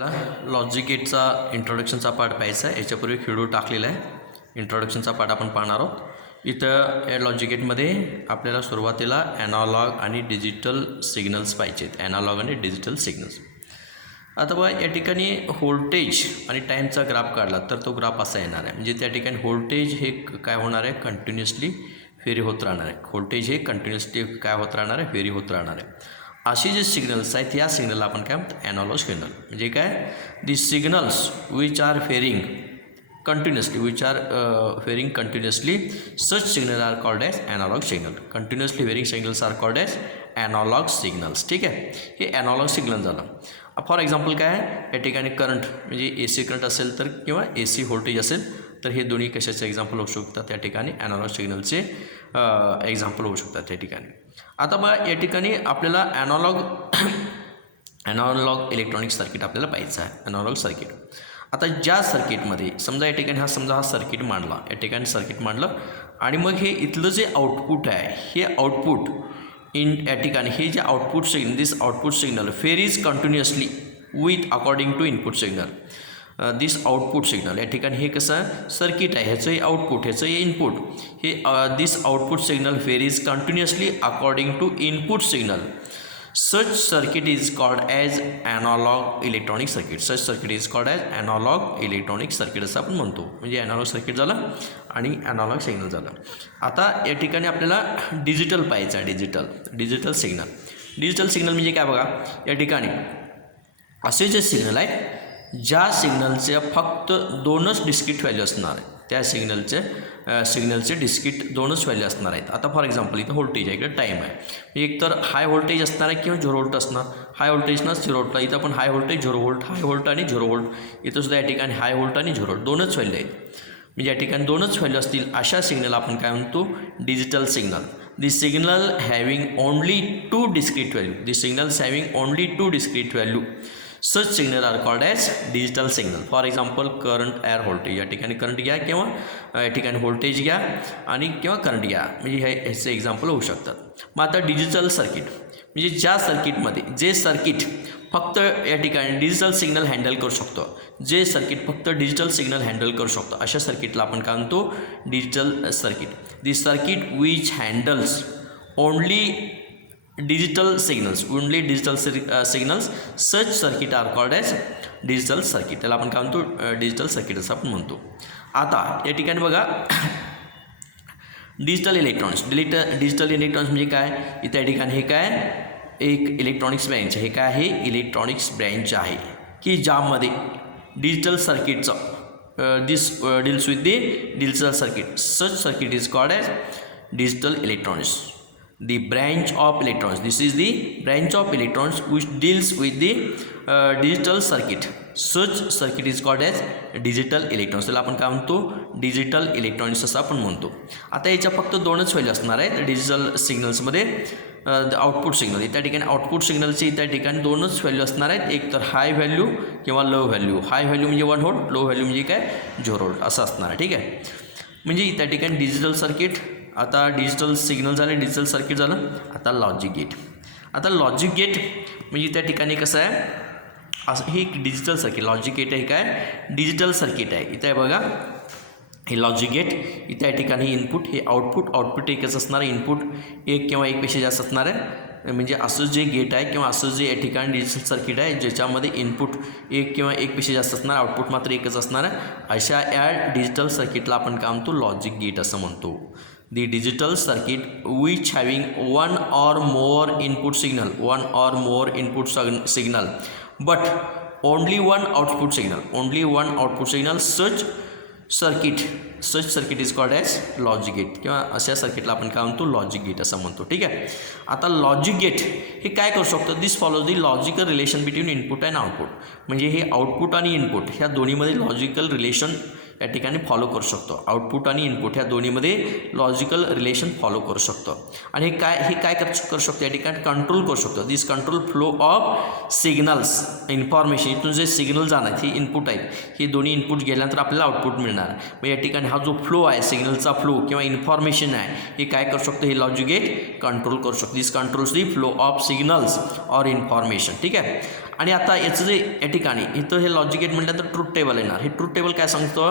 आपल्याला लॉजिक गेटचा इंट्रोडक्शनचा पार्ट पाहायचा आहे. याच्यापूर्वी व्हिडिओ टाकलेला आहे. इंट्रोडक्शनचा पार्ट आपण पाहणार आहोत. इथं या लॉजिक गेटमध्ये आपल्याला सुरुवातीला ॲनालॉग आणि डिजिटल सिग्नल्स पाहिजेत. ॲनालॉग आणि डिजिटल सिग्नल्स. आता बघा या ठिकाणी व्होल्टेज आणि टाईमचा ग्राफ काढला तर तो ग्राफ असा येणार आहे. म्हणजे त्या ठिकाणी व्होल्टेज हे काय होणार आहे, कंटिन्युअसली व्हेरी होत राहणार आहे. व्होल्टेज हे कंटिन्युअसली काय होत राहणार आहे, व्हेरी होत राहणार आहे. असे जे सिग्नल्स आहेत या सिग्नलला आपण काय म्हणतो, ॲनालॉग सिग्नल. म्हणजे काय, the signals which are varying continuously, such signal are called as analogue signal. Continuously varying signals are called as analogue signals. ठीक आहे, हे ॲनालॉग सिग्नल झालं. फॉर एक्झाम्पल काय आहे, या ठिकाणी करंट म्हणजे ए सी करंट असेल तर किंवा ए सी व्होल्टेज असेल तर हे दोन्ही कशाचे एक्झाम्पल होऊ शकतात, त्या ठिकाणी ॲनालॉग सिग्नलचे एक्झाम्पल होऊ शकतात त्या ठिकाणी. आता बघा या ठिकाणी आपल्याला ॲनालॉग इलेक्ट्रॉनिक सर्किट आपल्याला पाहायचं आहे. Analog circuit. आता ज्या सर्किटमध्ये समजा या ठिकाणी हा सर्किट मांडला, या ठिकाणी सर्किट मांडलं आणि मग हे इथलं जे आउटपुट आहे हे आउटपुट या ठिकाणी हे जे output signal, this output signal varies continuously with according to input signal. This output signal या ठिकाणी हे कसं सर्किट आहे, ह्याचं हे आउटपुट, ह्याचं हे इनपुट. हे this output signal varies continuously according to input signal. Such circuit is called as analogue electronic circuit. Such circuit is called as analogue electronic circuit असं आपण म्हणतो. म्हणजे ॲनालॉग सर्किट झालं आणि ॲनालॉग सिग्नल झालं. आता या ठिकाणी आपल्याला डिजिटल पाहायचं आहे. Digital signal. डिजिटल सिग्नल म्हणजे काय बघा, या ठिकाणी असे जे सिग्नल आहे ज्या सिग्नलचे फक्त दोनच डिस्क्रीट व्हॅल्यू असणार आहे, त्या सिग्नलचे डिस्क्रीट दोनच व्हॅल्यू असणार आहेत. आता फॉर एक्झाम्पल इथं व्होल्टेज आहे, इकडे टाईम आहे. एक तर हाय व्होल्टेज असणार आहे किंवा 0 व्होल्ट असणार. हाय व्होल्टेज ना 0 व्होल्ट. इथं पण हाय व्होल्टेज 0 व्होल्ट, हाय व्होल्ट आणि 0 व्होल्ट. इथं सुद्धा या ठिकाणी हाय व्होल्ट आणि 0 व्होल्ट दोनच व्हॅल्यू आहेत. म्हणजे या ठिकाणी दोनच व्हॅल्यू असतील अशा सिग्नल आपण काय म्हणतो, digital signal. The signal having only 2 discrete value. The signals having only 2 discrete value. Such signal are called as digital signal. For example current or voltage. या ठिकाणी करंट घ्या किंवा या ठिकाणी व्होल्टेज घ्या आणि किंवा करंट घ्या. म्हणजे ह्याचे एक्झाम्पल होऊ शकतात. मग आता डिजिटल सर्किट म्हणजे ज्या सर्किटमध्ये जे सर्किट फक्त या ठिकाणी डिजिटल सिग्नल हँडल करू शकतो, जे सर्किट फक्त डिजिटल सिग्नल हँडल करू शकतो अशा सर्किटला आपण काय म्हणतो, digital circuit. The circuit which handles only digital signals such circuit are called as digital circuit. त्याला आपण काय म्हणतो, डिजिटल सर्किट असं आपण म्हणतो. आता या ठिकाणी बघा डिजिटल इलेक्ट्रॉनिक्स म्हणजे काय, इथे या ठिकाणी हे काय, एक इलेक्ट्रॉनिक्स ब्रँच आहे. हे काय आहे, इलेक्ट्रॉनिक्स ब्रँच आहे की ज्यामध्ये डिजिटल सर्किटचं deals with the digital circuit. Such circuit is called as digital electronics. The branch of electrons. This is the branch of electrons which deals with the digital circuit. Such circuit is called as digital electrons. त्याला आपण काय म्हणतो, digital electronics असं आपण म्हणतो. आता याच्या फक्त दोनच व्हॅल्यू असणार आहेत डिजिटल सिग्नल्समध्ये. आउटपुट सिग्नल, त्या ठिकाणी आउटपुट सिग्नलचे त्या ठिकाणी दोनच व्हॅल्यू असणार आहेत. एक तर हाय व्हॅल्यू किंवा लो व्हॅल्यू. हाय व्हॅल्यू म्हणजे 1 व्होल्ट, लो व्हॅल्यू म्हणजे काय 0 व्होल्ट असं असणार आहे. ठीक आहे, म्हणजे त्या ठिकाणी डिजिटल सर्किट. आता डिजिटल सिग्नल झाले, डिजिटल सर्किट झालं. आता लॉजिक गेट. आता लॉजिक गेट म्हणजे त्या ठिकाणी कसं आहे, असं हे डिजिटल सर्किट. लॉजिक गेट आहे काय, डिजिटल सर्किट आहे. इथं आहे बघा हे लॉजिक गेट. इथं या ठिकाणी इनपुट, हे आउटपुट एकच असणार आहे. इनपुट एक किंवा एकपेक्षा जास्त असणार आहे. म्हणजे असं जे गेट आहे किंवा असं जे या ठिकाणी डिजिटल सर्किट आहे ज्याच्यामध्ये इनपुट एक किंवा एकपेक्षा जास्त असणार, आउटपुट मात्र एकच असणार आहे. अशा या डिजिटल सर्किटला आपण काय म्हणतो, लॉजिक गेट असं म्हणतो. The digital circuit which having one or more input signal, but only one output signal. Such circuit is called as logic gate. किंवा अशा सर्किटला आपण काय म्हणतो, लॉजिक गेट असं म्हणतो. ठीक आहे, आता लॉजिक गेट हे काय करू शकतं, this follows the logical relation between input and output. म्हणजे हे आउटपुट आणि इनपुट ह्या दोन्हीमध्ये लॉजिकल रिलेशन या ठिकाणी फॉलो करू शकतो. आउटपुट आणि इनपुट ह्या दोन्हीमध्ये लॉजिकल रिलेशन फॉलो करू शकतो. आणि हे काय करू शकतो, या ठिकाणी कंट्रोल करू शकतो. This control flow of signals, information. इथून जे सिग्नल जाणार हे इनपुट आहेत, हे दोन्ही इनपुट गेल्यानंतर आपल्याला आउटपुट मिळणार. मग या ठिकाणी हा जो फ्लो आहे, सिग्नलचा फ्लो किंवा इन्फॉर्मेशन आहे, हे काय करू शकतो, हे लॉजिक गेट कंट्रोल करू शकतो. This controls the flow of signals or information. ठीक आहे, आणि आता याचं जे या ठिकाणी इथं हे लॉजिक गेट म्हटलं तर ट्रूथ टेबल येणार. हे ट्रूथ टेबल काय सांगतो,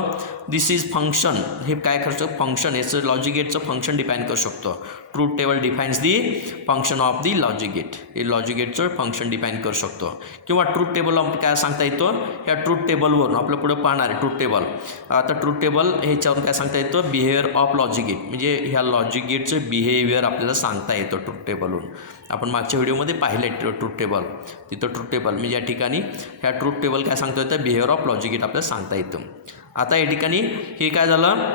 दिस इज फंक्शन. हे काय करतो, फंक्शन, याचं लॉजिक गेटचं फंक्शन डिफाईन करू शकतो. Truth table defines the function of the logic gate. हे लॉजिक गेटचं फंक्शन डिफाईन करू शकतो. किंवा ट्रूथ टेबल काय सांगता येतं, ह्या ट्रूथ टेबलवरून आपलं पुढं पाहणार आहे ट्रूथ टेबल. आता ट्रूथ टेबल ह्याच्यावरून काय सांगता येतं, बिहेवियर ऑफ लॉजिक गेट, म्हणजे ह्या लॉजिक गेटचं बिहेवियर आपल्याला सांगता येतं ट्रूथ टेबलवरून. आपण मागच्या व्हिडिओमध्ये पाहिले ट्रूथ टेबल, तिथं ट्रूथ टेबल म्हणजे या ठिकाणी ह्या ट्रूथ टेबल काय सांगता येतं, बिहेवियर ऑफ लॉजिक गेट आपल्याला सांगता येतं. आता या ठिकाणी हे काय झालं,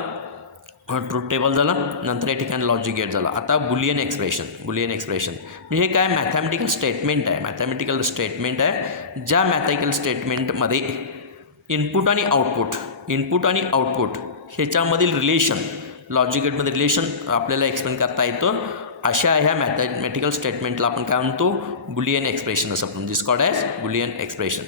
ट्रूथ टेबल झालं, नंतर या ठिकाणी लॉजिक गेट झालं. आता बुलियन एक्सप्रेशन. बुलियन एक्सप्रेशन म्हणजे हे काय मॅथमॅटिकल स्टेटमेंट आहे. मॅथमॅटिकल स्टेटमेंट आहे, ज्या मॅथमॅटिकल स्टेटमेंटमध्ये इनपुट आणि आउटपुट ह्याच्यामधील रिलेशन, लॉजिक गेटमध्ये रिलेशन आपल्याला एक्सप्लेन करता येतं. अशा ह्या मॅथमॅटिकल स्टेटमेंटला आपण काय म्हणतो, बुलियन एक्सप्रेशन असं आपण, दिस कॉल्ड ॲज बुलियन एक्सप्रेशन.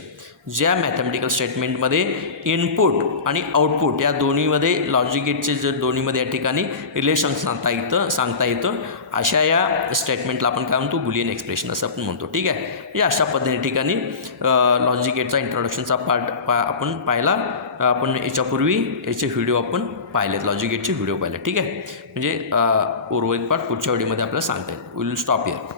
ज्या मॅथमॅटिकल स्टेटमेंटमध्ये इनपुट आणि आउटपुट या दोन्हीमध्ये लॉजिक गेटचे जे दोन्हीमध्ये या ठिकाणी रिलेशन सांगता येतं अशा या स्टेटमेंटला आपण काय म्हणतो, बुलियन एक्सप्रेशन असं आपण म्हणतो. ठीक आहे, म्हणजे अशा पद्धतीने ठिकाणी लॉजिक गेटचा इंट्रोडक्शनचा पार्ट आपण पाहिला. आपण याच्यापूर्वी याचे व्हिडिओ आपण पाहिलेत, लॉजिक गेटचे व्हिडिओ पाहिले. ठीक आहे, म्हणजे उर्वरित पार्ट पुढच्या व्हिडिओमध्ये आपल्याला सांगता येईल. Will stop here.